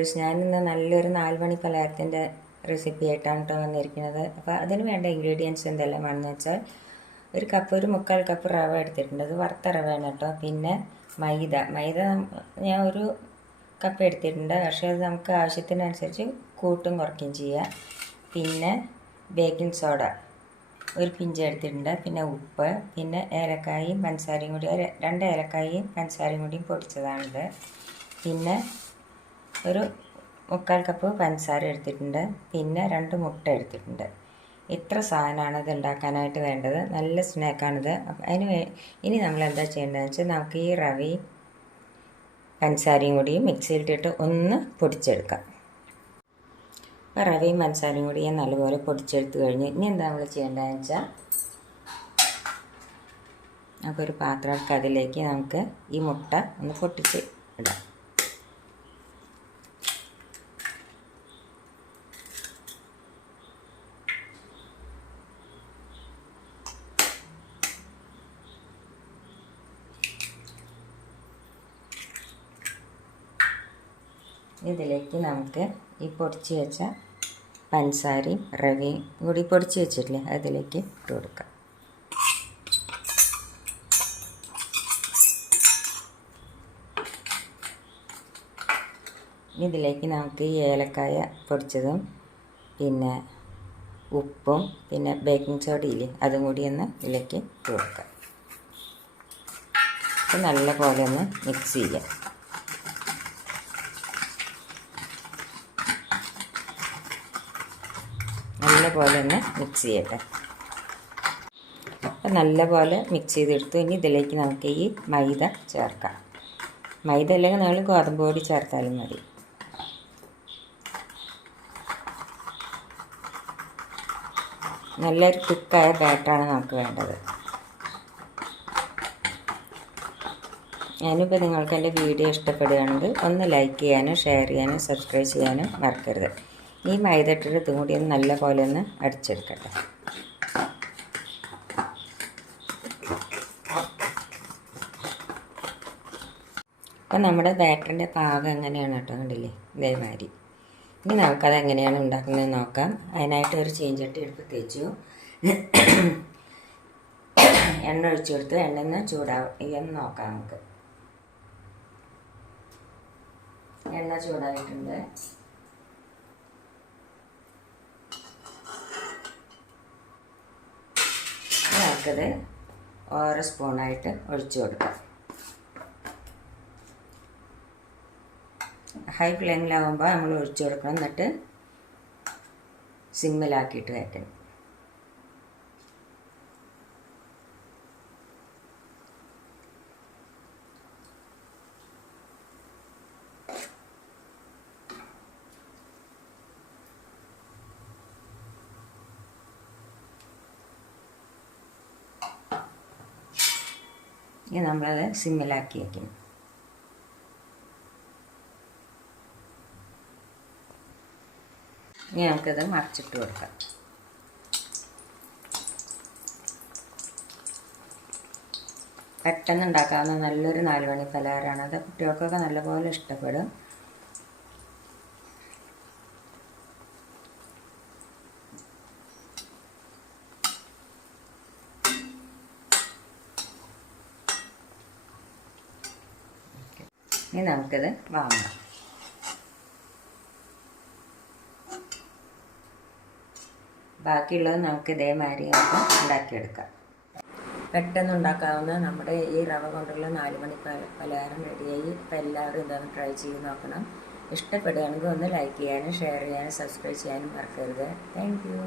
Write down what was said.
Viewers, ഞാനിന്ന് നല്ലൊരു 4 മണി പലഹാരത്തിൻ്റെ recipe ആയിട്ടാണ് കേട്ടോ വന്നിരിക്കുന്നത്. അപ്പോൾ അതിന് വേണ്ട ഇൻഗ്രീഡിയൻസ് എന്തെല്ലാമാണെന്ന് വെച്ചാൽ ഒരു 1/4 കപ്പ് റവ എടുത്തിട്ടുണ്ട്. അത് വറുത്ത റവയാണ് കേട്ടോ. പിന്നെ മൈദ ഞാൻ ഒരു കപ്പ് എടുത്തിട്ടുണ്ട്. പക്ഷേ അത് നമുക്ക് ആവശ്യത്തിനനുസരിച്ച് കൂട്ടും കുറയ്ക്കുകയും ചെയ്യാം. പിന്നെ ബേക്കിംഗ് സോഡ ഒരു പിഞ്ച് എടുത്തിട്ടുണ്ട്. പിന്നെ ഉപ്പ്, പിന്നെ ഏലക്കായും പഞ്ചസാരയും കൂടി 2 ഏലക്കായും പഞ്ചസാരയും കൂടിയും പൊടിച്ചതാണിത്. പിന്നെ ഒരു 1/4 കപ്പ് പഞ്ചസാര എടുത്തിട്ടുണ്ട്. പിന്നെ 2 മുട്ട എടുത്തിട്ടുണ്ട്. ഇത്ര സാധനമാണ് ഇത് ഉണ്ടാക്കാനായിട്ട് വേണ്ടത്. നല്ല സ്നാക്കാണിത്. അപ്പം ഇനി നമ്മൾ എന്താ ചെയ്യേണ്ടതെന്ന് വെച്ചാൽ നമുക്ക് ഈ റവയും പഞ്ചസാരയും കൂടി മിക്സിയിലിട്ടിട്ട് ഒന്ന് പൊടിച്ചെടുക്കാം. അപ്പോൾ റവയും പഞ്ചസാരയും കൂടി ഞാൻ നല്ലപോലെ പൊടിച്ചെടുത്ത് കഴിഞ്ഞ് ഇനി എന്താ നമ്മൾ ചെയ്യേണ്ടതെന്ന് വെച്ചാൽ അപ്പോൾ ഒരു പാത്രം എടുക്കുക. അതിലേക്ക് നമുക്ക് ഈ മുട്ട ഒന്ന് പൊട്ടിച്ച് ഇടാം. ഇതിലേക്ക് നമുക്ക് ഈ പൊടിച്ച് വെച്ച പഞ്ചസാരയും റവയും കൂടി പൊടിച്ച് വെച്ചിട്ടില്ലേ, അതിലേക്ക് ഇട്ട് കൊടുക്കാം. ഇതിലേക്ക് നമുക്ക് ഈ ഏലക്കായ പൊടിച്ചതും പിന്നെ ഉപ്പും പിന്നെ ബേക്കിംഗ് സോഡയില്ലേ അതും കൂടി ഒന്ന് ഇതിലേക്ക് ഇട്ട് കൊടുക്കാം. അപ്പോൾ നല്ല പോലെ ഒന്ന് മിക്സ് ചെയ്യാം. നല്ലപോലെ ഒന്ന് മിക്സ് ചെയ്യട്ടെ. അപ്പം നല്ലപോലെ മിക്സ് ചെയ്തെടുത്തു. ഇനി ഇതിലേക്ക് നമുക്ക് ഈ മൈദ ചേർക്കാം. മൈദ അല്ലെങ്കിൽ നമ്മൾ ഗോതമ്പ് പൊടി ചേർത്താലും മതി. നല്ലൊരു തിക്കായ ബാറ്ററാണ് നമുക്ക് വേണ്ടത്. ഞാനിപ്പോൾ നിങ്ങൾക്ക് എൻ്റെ വീഡിയോ ഇഷ്ടപ്പെടുകയാണെങ്കിൽ ഒന്ന് ലൈക്ക് ചെയ്യാനും ഷെയർ ചെയ്യാനും സബ്സ്ക്രൈബ് ചെയ്യാനും മറക്കരുത്. ഈ മൈദ ഇട്ടിട്ട് ഇതും കൂടി ഒന്ന് നല്ല പോലെ ഒന്ന് അടിച്ചെടുക്കട്ടെ. അപ്പം നമ്മുടെ ബാറ്ററിൻ്റെ പാകം എങ്ങനെയാണ് കേട്ടോ, കണ്ടില്ലേ, ഇതേമാതിരി. ഇനി നമുക്കത് എങ്ങനെയാണ് ഉണ്ടാക്കുന്നത് നോക്കാം. അതിനായിട്ട് ഒരു ചീഞ്ചട്ടി എടുത്ത് തേച്ചു എണ്ണ ഒഴിച്ചു കൊടുത്ത് എണ്ണ ഒന്ന് ചൂടാന്ന് നോക്കാം. നമുക്ക് എണ്ണ ചൂടായിട്ടുണ്ട്. നമുക്കത് ഓരോ സ്പൂണായിട്ട് ഒഴിച്ചു കൊടുക്കാം. ഹൈ ഫ്ലെയിമിലാകുമ്പോൾ നമ്മൾ ഒഴിച്ചു കൊടുക്കണം. എന്നിട്ട് സിമ്മിലാക്കിയിട്ട് വയ്ക്കണം. ഇനി നമ്മളത് സിമ്മിലാക്കി വയ്ക്കണം. ഇനി നമുക്കത് മറിച്ചിട്ട് കൊടുക്കാം. പെട്ടെന്ന് ഉണ്ടാക്കാവുന്ന നല്ലൊരു 4 മണി പലഹാരമാണ്. അത് കുട്ടികൾക്കൊക്കെ നല്ലപോലെ ഇഷ്ടപ്പെടും. ഇനി നമുക്കത് വാങ്ങാം. ബാക്കിയുള്ളത് നമുക്ക് ഇതേമാതിരി ഉണ്ടാക്കിയെടുക്കാം. പെട്ടെന്ന് ഉണ്ടാക്കാവുന്ന നമ്മുടെ ഈ റവ കൊണ്ടുള്ള 4 മണി പലഹാരം റെഡിയായി. അപ്പോൾ എല്ലാവരും ഇതൊന്ന് ട്രൈ ചെയ്ത് നോക്കണം. ഇഷ്ടപ്പെടുകയാണെങ്കിൽ ഒന്ന് ലൈക്ക് ചെയ്യാനും ഷെയർ ചെയ്യാനും സബ്സ്ക്രൈബ് ചെയ്യാനും മറക്കരുത്. Thank you.